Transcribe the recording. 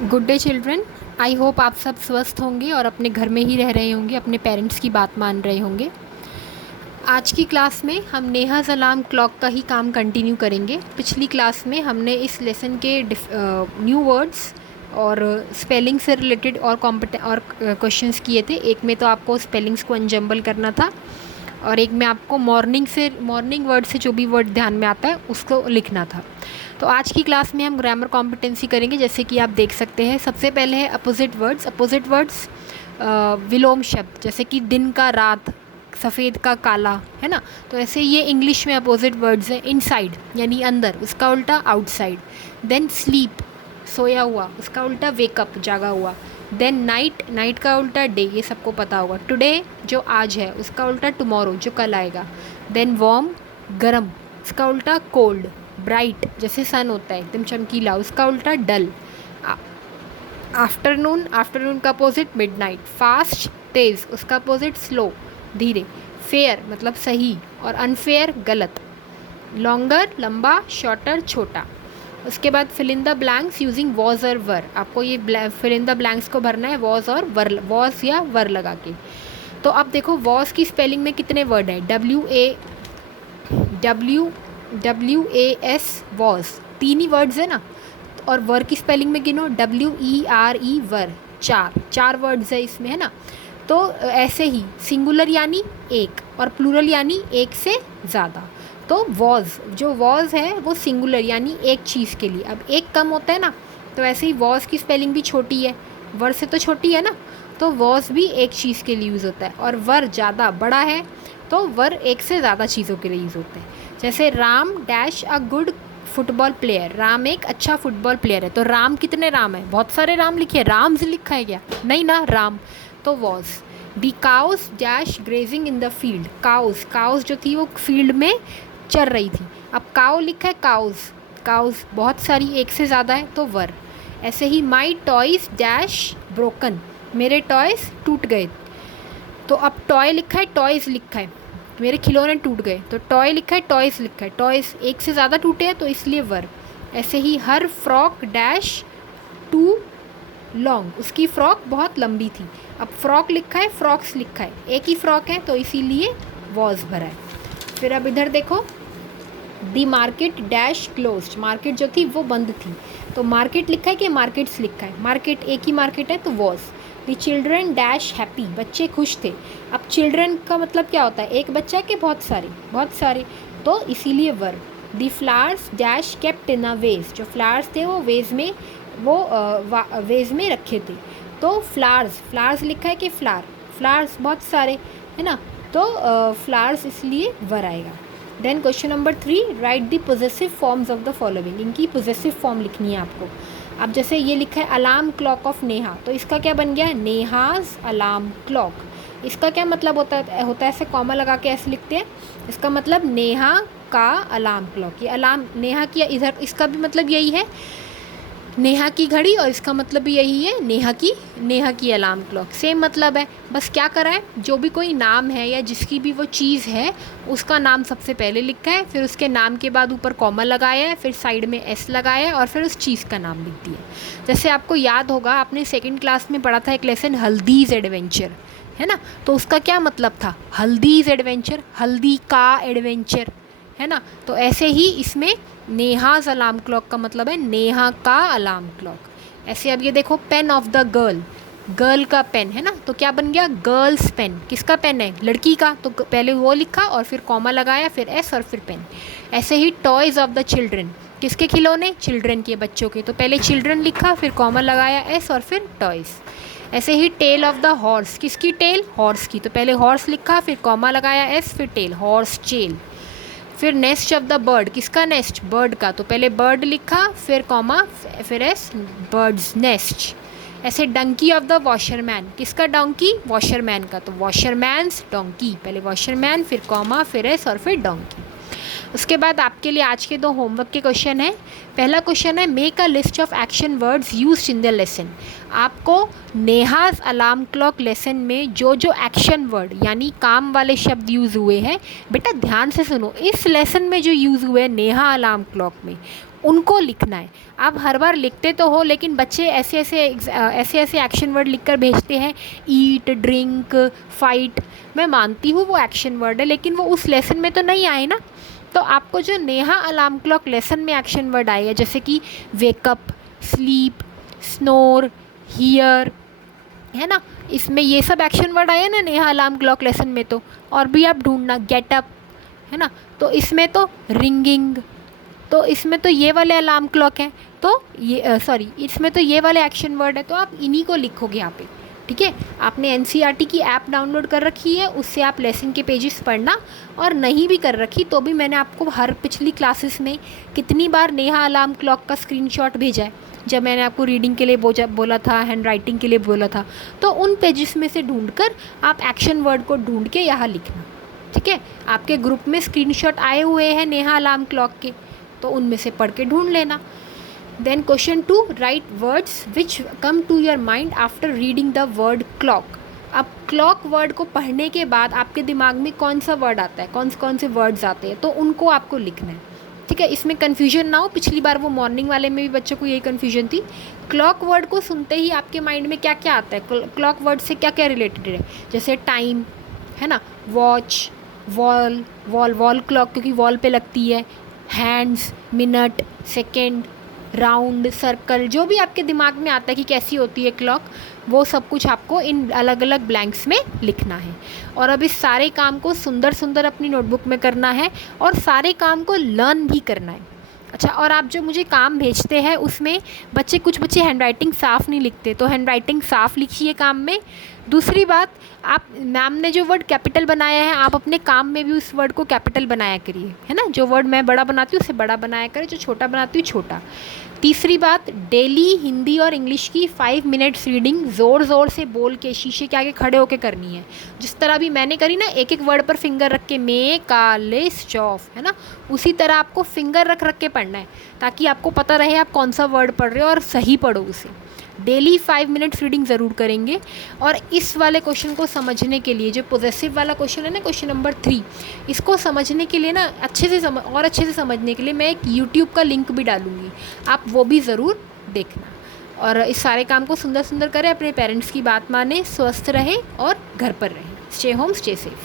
Good day children. I hope आप सब स्वस्थ होंगे और अपने घर में ही रह रहे होंगे, अपने पेरेंट्स की बात मान रहे होंगे। आज की क्लास में हम नेहाज़ अलार्म क्लॉक का ही काम कंटिन्यू करेंगे। पिछली क्लास में हमने इस लेसन के न्यू वर्ड्स और स्पेलिंग से रिलेटेड और क्वेश्चंस किए थे। एक में तो आपको स्पेलिंग्स को अनजम्बल करना था और एक में आपको मॉर्निंग वर्ड से जो भी वर्ड ध्यान में आता है उसको लिखना था। तो आज की क्लास में हम ग्रामर कॉम्पिटेंसी करेंगे। जैसे कि आप देख सकते हैं, सबसे पहले है अपोजिट वर्ड्स। विलोम शब्द, जैसे कि दिन का रात, सफ़ेद का काला, है ना। तो ऐसे ये इंग्लिश में अपोजिट वर्ड्स हैं। इनसाइड यानी अंदर, उसका उल्टा आउटसाइड। देन स्लीप, सोया हुआ, उसका उल्टा वेकअप, जागा हुआ। देन नाइट का उल्टा डे, ये सबको पता होगा। टुडे जो आज है, उसका उल्टा टुमारो, जो कल आएगा। देन वार्म, गर्म, उसका उल्टा कोल्ड। ब्राइट, जैसे सन होता है एकदम चमकीला, उसका उल्टा डल। आफ्टरनून का अपोजिट मिडनाइट। फास्ट, तेज़, उसका अपोजिट स्लो, धीरे। फेयर मतलब सही और अनफेयर गलत। लॉन्गर, लंबा, शॉर्टर, छोटा। उसके बाद fill in the blanks using was और वर। आपको ये फिल इन द ब्लैंक्स को भरना है वॉज और वर, वॉज या वर लगा के। तो अब देखो वॉज की स्पेलिंग में कितने वर्ड है। WAS वॉज, 3 ही वर्ड्स है ना। और वर की स्पेलिंग में गिनो, WERE वर, 4 वर्ड्स है इसमें, है ना। तो ऐसे ही सिंगुलर यानी एक और प्लूरल यानी एक से ज़्यादा। तो जो वॉज है वो सिंगुलर यानी एक चीज़ के लिए। अब एक कम होता है ना, तो ऐसे ही वॉज की स्पेलिंग भी छोटी है, वर से तो छोटी है ना। तो वॉज भी एक चीज़ के लिए यूज़ होता है और वर ज़्यादा बड़ा है, तो वर एक से ज़्यादा चीज़ों के लिए यूज़ होते हैं। जैसे Ram dash a good football player, Ram एक अच्छा फुटबॉल प्लेयर है। तो राम कितने राम है, बहुत सारे राम लिखे हैं। राम्स लिखा है क्या, नहीं ना, राम। तो was. The cows dash grazing in the field, cows जो थी वो फील्ड में चर रही थी। अब काउ लिखा है काउस बहुत सारी, एक से ज़्यादा है, तो वर। ऐसे ही माई टॉयज डैश ब्रोकन, मेरे टॉयज टूट गए। तो अब टॉय लिखा है, टॉयज लिखा है, मेरे खिलौने टूट गए। तो टॉय लिखा है, टॉयज लिखा है, टॉयज एक से ज़्यादा टूटे हैं तो इसलिए वर। ऐसे ही हर फ्रॉक डैश टू लॉन्ग, उसकी फ्रॉक बहुत लंबी थी। अब फ्रॉक लिखा है, फ्रॉक्स लिखा है, एक ही फ्रॉक है तो इसीलिए वॉज भरा है। फिर अब इधर देखो, दी मार्केट डैश क्लोज्ड, मार्केट जो थी वो बंद थी। तो मार्केट लिखा है कि मार्केट्स लिखा है, मार्केट एक ही मार्केट है तो was. The children dash happy, बच्चे खुश थे। अब चिल्ड्रन का मतलब क्या होता है, एक बच्चा के बहुत सारे, तो इसीलिए वर। The flowers dash kept in a vase, जो फ्लावर्स थे वो वेज में रखे थे। तो फ्लावर्स लिखा है कि फ्लावर्स बहुत सारे, है ना। तो फ्लावर्स इसलिए वर आएगा। Then question number 3, write the possessive forms of the following. इनकी पोजेसिव फॉर्म लिखनी है आपको। अब जैसे ये लिखा है अलार्म क्लॉक ऑफ नेहा, तो इसका क्या बन गया, नेहाज अलार्म क्लॉक। इसका क्या मतलब होता है ऐसे कॉमा लगा के ऐसे लिखते हैं। इसका मतलब नेहा का अलार्म क्लॉक, ये अलार्म नेहा की, इधर इसका भी मतलब यही है, नेहा की घड़ी, और इसका मतलब भी यही है, नेहा की अलार्म क्लॉक। सेम मतलब है, बस क्या करा है, जो भी कोई नाम है या जिसकी भी वो चीज़ है उसका नाम सबसे पहले लिखा है, फिर उसके नाम के बाद ऊपर कॉमा लगाया है, फिर साइड में एस लगाया है और फिर उस चीज़ का नाम लिख दिया। जैसे आपको याद होगा, आपने सेकेंड क्लास में पढ़ा था एक लेसन हल्दीज़ एडवेंचर, है ना। तो उसका क्या मतलब था, हल्दीज़ एडवेंचर, हल्दी का एडवेंचर, है ना। तो ऐसे ही इसमें नेहाज अलार्म क्लॉक का मतलब है नेहा का अलार्म क्लॉक। ऐसे अब ये देखो, पेन ऑफ द गर्ल का पेन, है ना। तो क्या बन गया, गर्ल्स पेन। किसका पेन है, लड़की का, तो पहले वो लिखा और फिर कॉमा लगाया, फिर एस और फिर पेन। ऐसे ही टॉयज़ ऑफ द चिल्ड्रन, किसके खिलौने, चिल्ड्रन के, बच्चों के, तो पहले चिल्ड्रन लिखा, फिर कॉमा लगाया एस और फिर टॉयज़। ऐसे he tell of the horse, किसकी टेल, हॉर्स की, तो पहले हॉर्स लिखा, फिर कॉमा लगाया एस, फिर टेल, हॉर्स टेल। फिर नेस्ट ऑफ द बर्ड, किसका नेस्ट, बर्ड का, तो पहले बर्ड लिखा, फिर कॉमा, फिर एस, बर्ड्स नेस्ट। ऐसे डंकी ऑफ द वॉशरमैन, किसका डोंकी, वॉशरमैन का, तो वॉशरमैन्स डोंकी, पहले वॉशरमैन, फिर कॉमा, फिर एस और फिर डोंकी। उसके बाद आपके लिए आज के 2 होमवर्क के क्वेश्चन हैं। पहला क्वेश्चन है, make a list of action words used in the lesson. आपको नेहाज अलार्म क्लॉक लेसन में जो जो एक्शन वर्ड यानी काम वाले शब्द यूज़ हुए हैं, बेटा ध्यान से सुनो, इस लेसन में जो यूज़ हुए हैं नेहा अलार्म क्लॉक में, उनको लिखना है। आप हर बार लिखते तो हो, लेकिन बच्चे ऐसे ऐसे एक्शन वर्ड लिख कर भेजते हैं, ईट, ड्रिंक, फाइट। मैं मानती हूँ वो एक्शन वर्ड है, लेकिन वो उस लेसन में तो नहीं आए ना। तो आपको जो नेहा अलार्म क्लॉक लेसन में एक्शन वर्ड आएगा, जैसे कि वेकअप, स्लीप, स्नोर, हियर, है ना, इसमें ये सब एक्शन वर्ड आए ना नेहा अलार्म क्लॉक लेसन में। तो और भी आप ढूंढना, गेट अप, है ना, तो इसमें तो रिंगिंग, तो इसमें तो ये वाले अलार्म क्लॉक हैं, तो ये सॉरी इसमें तो ये वाले एक्शन वर्ड है, तो आप इन्हीं को लिखोगे यहाँ पे। ठीक है, आपने एनसीईआरटी की ऐप डाउनलोड कर रखी है, उससे आप लेसन के पेजेस पढ़ना, और नहीं भी कर रखी तो भी मैंने आपको हर पिछली क्लासेस में कितनी बार नेहा अलार्म क्लॉक का स्क्रीनशॉट भेजा है, जब मैंने आपको रीडिंग के लिए बोला था, हैंड राइटिंग के लिए बोला था। तो उन पेजेस में से ढूंढकर आप एक्शन वर्ड को ढूंढ के यहाँ लिखना। ठीक है, आपके ग्रुप में स्क्रीनशॉट आए हुए हैं नेहा अलार्म क्लॉक के, तो उनमें से पढ़ के ढूंढ लेना। Then question 2, write words which come to your mind after reading the word clock. अब क्लॉक वर्ड को पढ़ने के बाद आपके दिमाग में कौन सा वर्ड आता है, कौन से वर्ड्स आते हैं, तो उनको आपको लिखना है। ठीक है, इसमें कन्फ्यूजन ना हो, पिछली बार वो मॉर्निंग वाले में भी बच्चों को यही कन्फ्यूजन थी। क्लॉक वर्ड को सुनते ही आपके माइंड में क्या क्या आता है, क्लॉक वर्ड से क्या क्या रिलेटेड है, जैसे टाइम, है ना, वॉच, वॉल क्लॉक क्योंकि वॉल पे लगती है, hands, minute, second, round, circle, जो भी आपके दिमाग में आता है कि कैसी होती है क्लॉक, वो सब कुछ आपको इन अलग अलग ब्लैंक्स में लिखना है। और अब इस सारे काम को सुंदर सुंदर अपनी नोटबुक में करना है, और सारे काम को लर्न भी करना है। अच्छा, और आप जो मुझे काम भेजते हैं उसमें कुछ बच्चे हैंड राइटिंग साफ़ नहीं लिखते, तो हैंड राइटिंग साफ़ लिखिए काम में। दूसरी बात, आप मैम ने जो वर्ड कैपिटल बनाया है, आप अपने काम में भी उस वर्ड को कैपिटल बनाया करिए, है ना। जो वर्ड मैं बड़ा बनाती हूँ उसे बड़ा बनाया करें, जो छोटा बनाती हूँ छोटा। तीसरी बात, डेली हिंदी और इंग्लिश की 5 मिनट्स रीडिंग ज़ोर से बोल के शीशे के आगे खड़े होकर करनी है। जिस तरह भी मैंने करी ना, एक एक वर्ड पर फिंगर रख के, मे, कालिस, ऑफ, है ना, उसी तरह आपको फिंगर रख के पढ़ना है, ताकि आपको पता रहे आप कौन सा वर्ड पढ़ रहे हो और सही पढ़ो उसे। डेली 5 मिनट्स रीडिंग ज़रूर करेंगे। और इस वाले क्वेश्चन को समझने के लिए, जो पॉजेसिव वाला क्वेश्चन है ना, क्वेश्चन नंबर 3, इसको समझने के लिए ना अच्छे से समझने के लिए मैं एक यूट्यूब का लिंक भी डालूँगी, आप वो भी ज़रूर देखना। और इस सारे काम को सुंदर सुंदर करें, अपने पेरेंट्स की बात माने, स्वस्थ रहें और घर पर रहें। Stay home, stay safe.